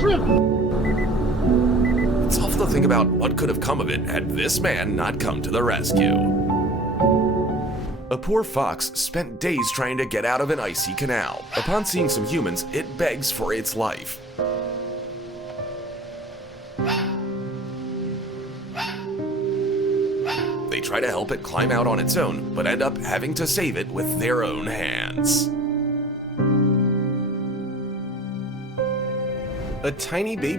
It's awful to think about what could have come of it had this man not come to the rescue. A poor fox spent days trying to get out of an icy canal. Upon seeing some humans, it begs for its life. They try to help it climb out on its own, but end up having to save it with their own hands. A tiny baby